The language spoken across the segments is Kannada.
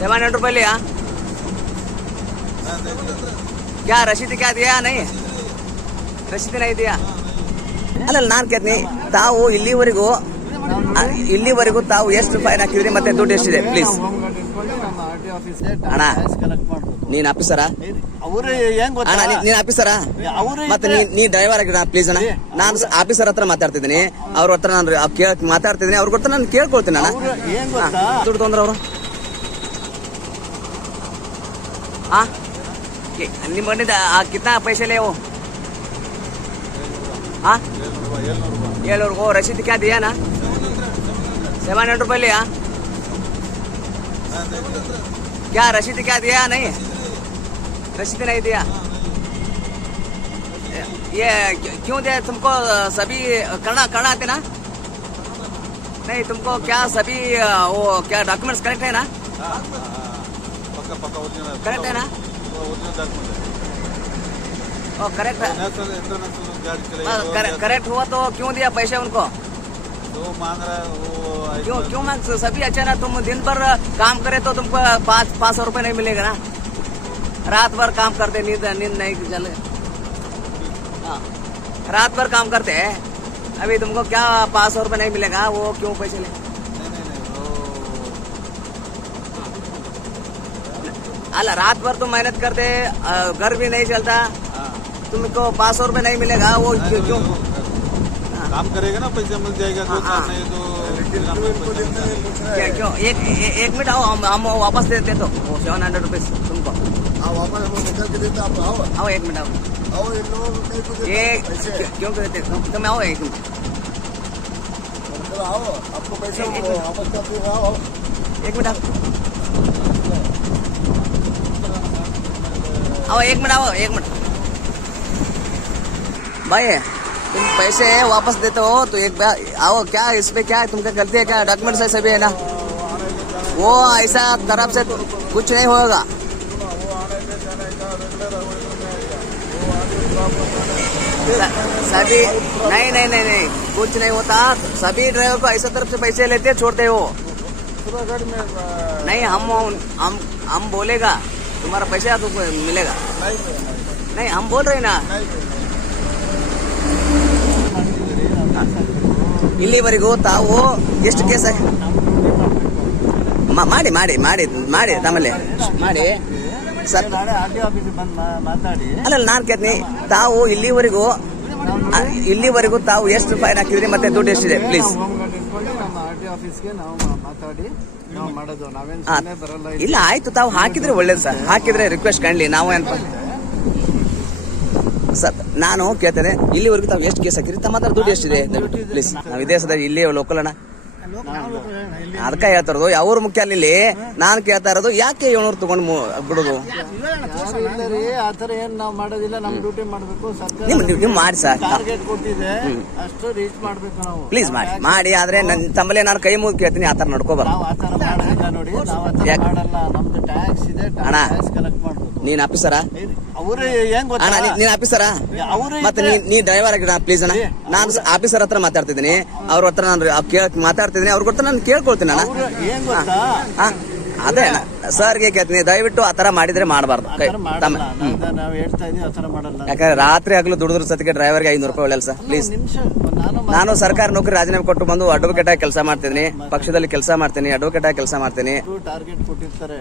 700 रुपये लिया क्या रसीद क्या दिया नहीं रसीद नहीं दिया ಅಲ್ಲ ನಾನು ಕೇಳ್ತೀನಿ ತಾವು ಇಲ್ಲಿವರೆಗೂ ತಾವು ಎಷ್ಟು ಫೈನ್ ಹಾಕಿದ್ರಿ ಮತ್ತೆ ದುಡ್ಡು ಎಷ್ಟಿದೆ ಪ್ಲೀಸ್ ಅಣ್ಣ ನೀನ್ ಆಫೀಸರಾ ಅಣ್ಣ ನೀನ್ ಆಫೀಸರಾ ಮತ್ತೆ ನೀ ಡ್ರೈವರ್ ಆಗಿರ ಪ್ಲೀಸ್ ಅಣ್ಣ ನಾನು ಆಫೀಸರ್ ಹತ್ರ ಮಾತಾಡ್ತಿದ್ದೀನಿ ಅವ್ರ ಹತ್ರ ನಾನು ಮಾತಾಡ್ತಿದ್ದೀನಿ ಅವ್ರ ಹತ್ರ ನಾನು ಕೇಳ್ಕೊಳ್ತೀನಿ ಅಣ್ಣ ದುಡ್ಡು ತೊಂದ್ರೆ ಅವರು ನಿಮ್ಮ ಮನೆಯಿಂದ ಕಿತ್ನಾ पैसे ले वो हाँ 700 को रसीद क्या दिया ना 700 रुपये लिया क्या रसीद क्या दिया नहीं रसीद नहीं दिया ये क्यों दिया तुमको सभी करना आते ना नहीं तुमको क्या सभी वो क्या डॉक्यूमेंट्स करेक्ट है ना करेक्ट है ना करेक्ट है करेक्ट हुआ तो क्यों दिया पैसे उनको तो मांग रहा है वो क्यों मांग सभी अच्छा ना तुम दिन भर काम करे तो तुमको 500 रुपये नहीं मिलेगा ना रात भर काम करते नींद नहीं चले रात भर काम करते हैं अभी तुमको क्या 500 रुपये नहीं मिलेगा वो क्यों पैसे ले अल्लाह रात भर तुम मेहनत करते घर भी नहीं चलता तुमको 500 रुपये नहीं मिलेगा वो क्यों काम करेगा ना पैसा मिल जाएगा नहीं तो क्यों एक मिनट आओ हम वापस देते तो 700 रुपीज तुमको आओ एक मिनट आओ ये क्यों देते तुम आओ एक मिनट आपको पैसे वापस कर दूंगा एक मिनट आओ एक मिनट भाई तुम पैसे वापस देते हो तो एक बार आओ क्या इसमें क्या है तुमका गलती है क्या डॉक्यूमेंट्स है सभी है ना वो ऐसा तरफ से कुछ नहीं होगा सभी नहीं कुछ नहीं होता सभी ड्राइवर को ऐसा तरफ से पैसे लेते छोड़ते हो नहीं हम बोलेगा तुम्हारा पैसा तुमको मिलेगा नहीं हम बोल रहे ना ಇಲ್ಲಿವರೆಗೂ ತಾವು ಎಷ್ಟು ಕೇಸ್ ಮಾಡಿ ಮಾಡಿ ಮಾಡಿ ಮಾಡಿ ತಮ್ಮಲ್ಲಿ ಮಾಡಿ ಸರ್ ಅಲ್ಲ ನಾನು ಕೇಳ್ತೀನಿ ತಾವು ಇಲ್ಲಿವರೆಗೂ ತಾವು ಎಷ್ಟು ಫೈನ್ ಹಾಕಿದ್ರಿ ಮತ್ತೆ ದುಡ್ಡು ಎಷ್ಟಿದೆ ಪ್ಲೀಸ್ ಇಲ್ಲ ಆಯ್ತು ತಾವು ಹಾಕಿದ್ರೆ ಒಳ್ಳೇದು ಸರ್ ಹಾಕಿದ್ರೆ ರಿಕ್ವೆಸ್ಟ್ ಕಾಣಲಿ ನಾವು ಏನಪ್ಪ ಸರ್ ನಾನು ಕೇಳ್ತೇನೆ ಇಲ್ಲಿವರೆಗೂ ತಾವು ಎಷ್ಟು ಕೇಸ್ ಹಾಕಿರಿ ತಮ್ಮ ಹತ್ರ ದುಡ್ಡು ಎಷ್ಟಿದೆ ಪ್ಲೀಸ್ ನಾವು ವಿದೇಶದಲ್ಲಿ ಇಲ್ಲಿ ಲೋಕಲ್ ಅಣ್ಣ ಅದಕ್ಕೆ ಹೇಳ್ತಾ ಇರೋದು ಅವ್ರು ಮುಖ್ಯ ಅಲ್ಲಿ ನಾನು ಕೇಳ್ತಾ ಇರೋದು ಯಾಕೆ 700 ತಗೊಂಡು ಬಿಡೋದು ನೀವು ಮಾಡಿ ಸರ್ ಪ್ಲೀಸ್ ಮಾಡಿ ಆದ್ರೆ ತಮ್ಮಲ್ಲೇ ನಾನು ಕೈ ಮುಗಿದು ಕೇಳ್ತೀನಿ ಆತರ ನಡ್ಕೋಬಾರ ಅಣ್ಣ ನೀನ್ ಆಫೀಸರಾ ಅಣ್ಣ ನೀನ್ ಆಫೀಸರಾ ಮತ್ತೆ ನೀ ಡ್ರೈವರ್ ಆಗಿರ ಪ್ಲೀಸ್ ಅಣ್ಣ ನಾನು ಆಫೀಸರ್ ಹತ್ರ ಮಾತಾಡ್ತಿದ್ದೀನಿ ಅವ್ರ ಹತ್ರ ನಾನು ಮಾತಾಡ್ತಿದ್ದೀನಿ ಅವ್ರ ಹತ್ರ ನಾನು ಕೇಳ್ಕೊಳ್ತೀನಿ ಅಣ್ಣ ಅದೇ ಸರ್ಗೆ ಕೇಳ್ತೀನಿ ದಯವಿಟ್ಟು ಆತರ ಮಾಡಿದ್ರೆ ಮಾಡಬಾರ್ದು ಯಾಕಂದ್ರೆ ರಾತ್ರಿ ಆಗ್ಲೂ ದುಡಿದ್ರ ಸತಿಗೆ ಡ್ರೈವರ್ಗೆ 500 ರೂಪಾಯಿ ಒಳ್ಳೆಲ್ಲ ಸರ್ ಪ್ಲೀಸ್ ನಾನು ಸರ್ಕಾರಿ ನೌಕರಿ ರಾಜೀನಾಮೆ ಕೊಟ್ಟು ಬಂದು ಅಡ್ವೊಕೇಟ್ ಆಗಿ ಕೆಲಸ ಮಾಡ್ತಿದ್ದೀನಿ ಪಕ್ಷದಲ್ಲಿ ಕೆಲಸ ಮಾಡ್ತೀನಿ ಅಡ್ವೊಕೇಟ್ ಆಗಿ ಕೆಲಸ ಮಾಡ್ತೀನಿ ಟಾರ್ಗೆಟ್ ಕೊಟ್ಟಿರ್ತಾರೆ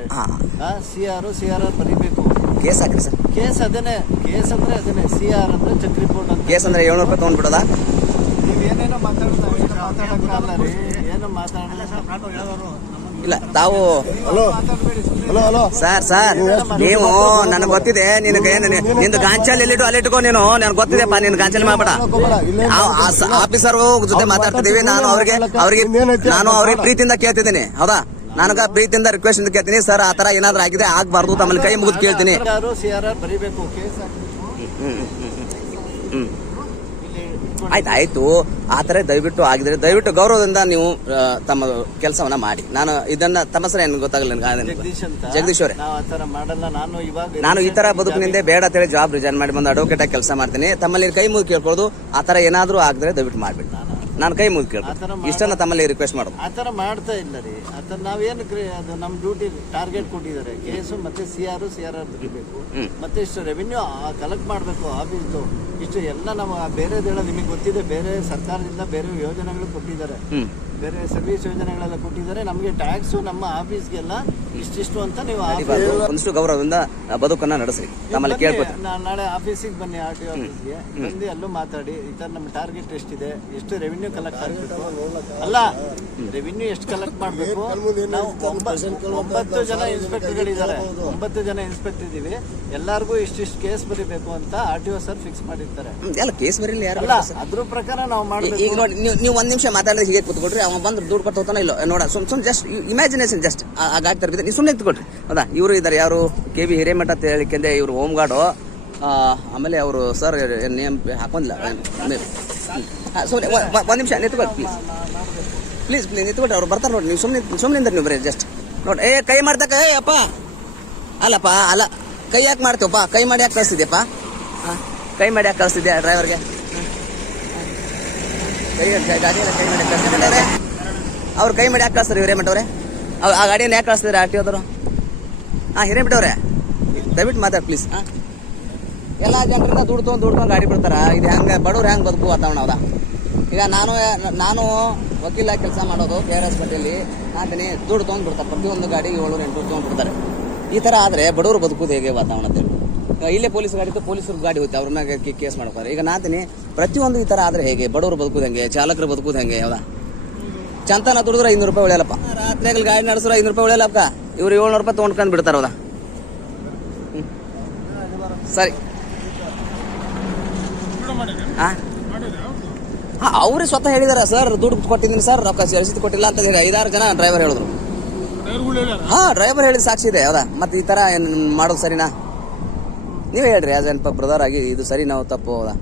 ಸಿಆರ್ ಬರೀಬೇಕು ಕೇಸ್ ಹಾಕ್ರಿ ಸರ್ ಕೇಸ್ ಅದೇನೆ ಕೇಸ್ ಅಂದ್ರೆ ಅದೇನೆ ಸಿಆರ್ ಅಂದ್ರೆ ಚೆಕ್ ರಿಪೋರ್ಟ್ ಅಂತ ಕೇಸ್ ಅಂದ್ರೆ 700 ರೂಪಾಯಿ ತಗೊಂಡ್ಬಿಡೋದಾ ನೀವೇನೇನೋ ಮಾತಾಡೋದಲ್ಲ ರೀ ಏನೋ ಮಾತಾಡೋಲ್ಲ ಇಲ್ಲ ತಾವು ಸರ್ ನೀವು ನನಗೆ ಗೊತ್ತಿದೆ ನಿಂದು ಗಾಂಚಲ್ ಎಲ್ಲಿಟ್ಟು ಅಲ್ಲಿಟ್ಕೋ ನೀನು ನನಗೆ ಗೊತ್ತಿದೆಪ್ಪ ನಿನ್ ಗಾಂಚಲ್ ಮಾಡ್ಬೇಡ ಆಫೀಸರ್ ಜೊತೆ ಮಾತಾಡ್ತಿದೀವಿ ನಾನು ಅವ್ರಿಗೆ ಪ್ರೀತಿಯಿಂದ ಕೇಳ್ತಿದ್ದೀನಿ ಹೌದಾ ನನಗ ಪ್ರೀತಿಯಿಂದ ರಿಕ್ವೆಸ್ಟ್ ಅಂತ ಕೇಳ್ತೀನಿ ಸರ್ ಆತರ ಏನಾದ್ರು ಆಗಿದೆ ಆಗ್ಬಾರ್ದು ತಮ್ಮಲ್ಲಿ ಕೈ ಮುಗಿದು ಕೇಳ್ತೀನಿ ಆಯ್ತು ಆತರ ದಯವಿಟ್ಟು ಆಗಿದ್ರೆ ದಯವಿಟ್ಟು ಗೌರವದಿಂದ ನೀವು ತಮ್ಮ ಕೆಲಸವನ್ನ ಮಾಡಿ ನಾನು ಇದನ್ನ ತಮ್ಮ ಹೆಸರು ಏನು ಗೊತ್ತಾಗಲ್ಲ ಜಗದೀಶ್ ಅವರೇ ನಾನು ಈ ತರ ಬದುಕಿನಿಂದ ಬೇಡ ಅಂತೇಳಿ ಜಾಬ್ ರಿಸೈನ್ ಮಾಡಿ ಬಂದು ಅಡ್ವೊಕೇಟ್ ಆಗಿ ಕೆಲಸ ಮಾಡ್ತೀನಿ ತಮ್ಮಲ್ಲಿ ಕೈ ಮುಗಿ ಕೇಳ್ಕೊಳ್ಳೋದು ಆತರ ಏನಾದ್ರೂ ಆಗಿದ್ರೆ ದಯವಿಟ್ಟು ಮಾಡ್ಬಿಟ್ಟು ನಾನು ಕೈ ಮುಗಿ ಆ ಥರ ಇಷ್ಟನ್ನ ತಮ್ಮಲ್ಲಿ ರಿಕ್ವೆಸ್ಟ್ ಮಾಡೋದು. ಆ ಥರ ಮಾಡ್ತಾ ಇಲ್ಲ ರೀ. ಆ ಥರ ನಾವೇನು ಅದು ನಮ್ಮ ಡ್ಯೂಟಿ ಟಾರ್ಗೆಟ್ ಕೊಟ್ಟಿದ್ದಾರೆ. ಕೇಸು ಮತ್ತೆ ಸಿ ಆರ್ ಬರೀಬೇಕು, ಮತ್ತೆ ಇಷ್ಟು ರೆವಿನ್ಯೂ ಕಲೆಕ್ಟ್ ಮಾಡಬೇಕು ಆಫೀಸ್ದು. ಇಷ್ಟು ಎಲ್ಲ ನಾವು ಬೇರೆದೆಲ್ಲ ನಿಮಗೆ ಗೊತ್ತಿದೆ, ಬೇರೆ ಸರ್ಕಾರದಿಂದ ಬೇರೆ ಯೋಜನೆಗಳು ಕೊಟ್ಟಿದ್ದಾರೆ, ಬೇರೆ ಸರ್ವಿಸ್ ಯೋಜನೆಗಳೆಲ್ಲ ಕೊಟ್ಟಿದ್ದಾರೆ. ನಮಗೆ ಟ್ಯಾಕ್ಸು ನಮ್ಮ ಆಫೀಸ್ಗೆಲ್ಲ ಇಷ್ಟಿಷ್ಟು ಅಂತ ನೀವು ಒಂದಿಷ್ಟು ಗೌರವದಿಂದ ಬದುಕನ್ನ ನಡೆಸ್ರಿ. ತಮ್ಮಲ್ಲಿ ಕೇಳ್ಕೊತೀನಿ. ನಾಳೆ ಆಫೀಸಿಗೆ ಬನ್ನಿ, ಆರ್ ಟಿ ಆಫೀಸ್ಗೆ ಬಂದು ಅಲ್ಲೂ ಮಾತಾಡಿ. ಈ ಥರ ನಮ್ಮ ಟಾರ್ಗೆಟ್ ಎಷ್ಟಿದೆ, ಎಷ್ಟು ರೆವಿನ್ಯೂ ಕಲೆಕ್ಟ್ ಆಗಬೇಕು, ಅಲ್ಲ ರೆವಿನ್ಯೂ ಎಷ್ಟು ಕಲೆಕ್ಟ್ ಮಾಡಬೇಕು. ನಾವು 9 ಜನ ಇನ್ಸ್ಪೆಕ್ಟರ್ಗಳಿದ್ದಾರೆ, 9 ಜನ ಇನ್ಸ್ಪೆಕ್ಟರ್ ಇದ್ದೀವಿ. ಎಲ್ಲರಿಗೂ ಇಷ್ಟಿಷ್ಟು ಕೇಸ್ ಬರೀಬೇಕು ಅಂತ R T O sir fix ಮಾಡಿರ್ತಾರೆ. ಎಲ್ಲ ಕೇಸ್ ಬರೀಲಿ ಯಾರು ಅಲ್ಲ, ಅದ್ರ ಪ್ರಕಾರ ನಾವು ಮಾಡಬೇಕು. ಈಗ ನೋಡಿ, ನೀವು ಒಂದ್ ನಿಮಿಷ ಮಾತಾಡಿದ್ರೆ ಹೀಗೆ ಕೂತ್ಕೊಡ್ರಿ. ಅವ ಬಂದ್ರೆ ದುಡ್ಡು ಕೊಟ್ಟು ಹೋಗ್ತಾನೋ ಇಲ್ಲೋ ನೋಡ. ಸುಮ್ ಜಸ್ಟ್ ಇಮ್ಯಾಜಿನೇಷನ್, ಜಸ್ಟ್ ಆ ಗಾಡಿ ತರಬಿದ್ದೆ ನೀವು ಸುಮ್ಮನೆ ನಿಂತ್ಕೊಡ್ರಿ. ಹೌದಾ, ಇವರು ಇದ್ದಾರೆ ಯಾರು, ಕೆ ಬಿ ಹಿರೇಮಠ ಅಂತ ಹೇಳಿಕೆಂದೆ ಇವರು ಹೋಮ್ ಗಾರ್ಡು. ಆಮೇಲೆ ಅವರು ಸರ್ ನೇಮ್ ಹಾಕೊಂಡಿಲ್ಲ. ಸುಮ್ಮನೆ ಒಂದು ನಿಮಿಷ ನಿಂತ್ಕೊಳ್ರಿ ಪ್ಲೀಸ್ ನಿಂತ್ಕೊಳ್ರಿ. ಅವ್ರು ಬರ್ತಾರೆ ನೋಡಿ. ನೀವು ಸುಮ್ಮನೆ ನೀವು ಬರೀ ಜಸ್ಟ್ ನೋಡಿ. ಕೈ ಮಾಡ್ತಕ್ಕ ಅಪ್ಪ ಅಲ್ಲಪ್ಪ, ಅಲ್ಲ ಕೈ ಯಾಕೆ ಮಾಡ್ತೀವಪ್ಪ? ಕೈ ಮಾಡಿ ಯಾಕೆ ಕಳಿಸ್ತಿದ್ಯಪ್ಪ? ಕೈ ಮಾಡಿ ಯಾಕೆ ಕಳಿಸ್ತಿದ್ಯಾ ಡ್ರೈವರ್ಗೆ? ಗಾಡಿಯೆಲ್ಲ ಕೈ ಮಾಡಿ ಕಳಿಸ್ತಿದ್ದಾರೆ. ಅವ್ರು ಕೈ ಮಾಡಿ ಯಾಕೆ ಕಳಿಸ್ತಾರೆ ಹಿರೇಮಠ ಅವರೇ? ಆ ಗಾಡಿಯನ್ನು ಯಾಕೆ ಕಳಿಸ್ತಿದ್ದಾರೆ ಆರ್ ಟಿ ಓದವರು? ಹಿರೇಮಠ ಅವರೇ ದಯವಿಟ್ಟು ಮಾತಾಡಿ ಪ್ಲೀಸ್. ಎಲ್ಲ ಜನರಿಂದ ದುಡ್ಡು ತೊಗೊಂಡು ಗಾಡಿ ಬಿಡ್ತಾರ. ಇದು ಹೆಂಗೆ ಬಡವ್ರು ಹೆಂಗೆ ಬದುಕು ವಾತಾವರಣ ಹೌದಾ? ಈಗ ನಾನು ವಕೀಲ ಕೆಲಸ ಮಾಡೋದು KRS ಪಟ್ಟಿಯಲ್ಲಿ ಅಂತೀನಿ. ದುಡ್ಡು ತೊಗೊಂಡು ಬಿಡ್ತಾರೆ, ಪ್ರತಿಯೊಂದು ಗಾಡಿ 700-800 ತೊಗೊಂಡು ಬಿಡ್ತಾರೆ. ಈ ಥರ ಆದರೆ ಬಡವರು ಬದುಕುದು ಹೇಗೆ ವಾತಾವರಣ ಅಂತೇಳಿ. ಇಲ್ಲೇ ಪೊಲೀಸ್ ಗಾಡಿ ಇತ್ತು, ಪೊಲೀಸರು ಗಾಡಿ ಹೋಯ್ತು, ಅವ್ರ ಮ್ಯಾಗ ಕೇಸ್ ಮಾಡ್ತಾರೆ. ಈಗ ನಾತೀನಿ ಪ್ರತಿಯೊಂದು ಈ ಥರ ಆದರೆ ಹೇಗೆ? ಬಡವರು ಬದುಕುದು ಹೆಂಗೆ? ಚಾಲಕರು ಬದುಕುದು ಹೆಂಗೆ? ಹೌದಾ? ಚಂತನ ದುಡಿದ್ರೆ 500 ರೂಪಾಯಿ ಉಳಿಯಲ್ಲಪ್ಪ. ರಾತ್ರಿಯಲ್ಲಿ ಗಾಡಿ ನಡೆಸಿದ್ರೆ 500 ರೂಪಾಯಿ ಉಳಿಯಲ್ಲಪ್ಪ. ಇವ್ರು 700 ರೂಪಾಯಿ ತೊಗೊಂಡ್ಕೊಂಡು ಬಿಡ್ತಾರೆ. ಹೌದಾ? ಸರಿ. ಹಾಂ, ಅವರೇ ಸ್ವತಃ ಹೇಳಿದಾರ ಸರ್, ದುಡ್ಡು ಕೊಟ್ಟಿದ್ದೀನಿ ಸರ್, ರೊಕ್ಕ ರಸೀದಿ ಕೊಟ್ಟಿಲ್ಲ ಅಂತ 5-6 ಜನ ಡ್ರೈವರ್ ಹೇಳಿದ್ರು. ಡ್ರೈವರ್ ಹೇಳಿದ ಸಾಕ್ಷಿ ಇದೆ. ಹೌದಾ? ಮತ್ತೆ ಈ ಥರ ಮಾಡೋದು ಸರಿನಾ? ನೀವೇ ಹೇಳ್ರಿ, ಆಸ್ ಎನ್ ಬ್ರದರ್ ಆಗಿ ಇದು ಸರಿ ನಾವು ತಪ್ಪು? ಹೌದಾ?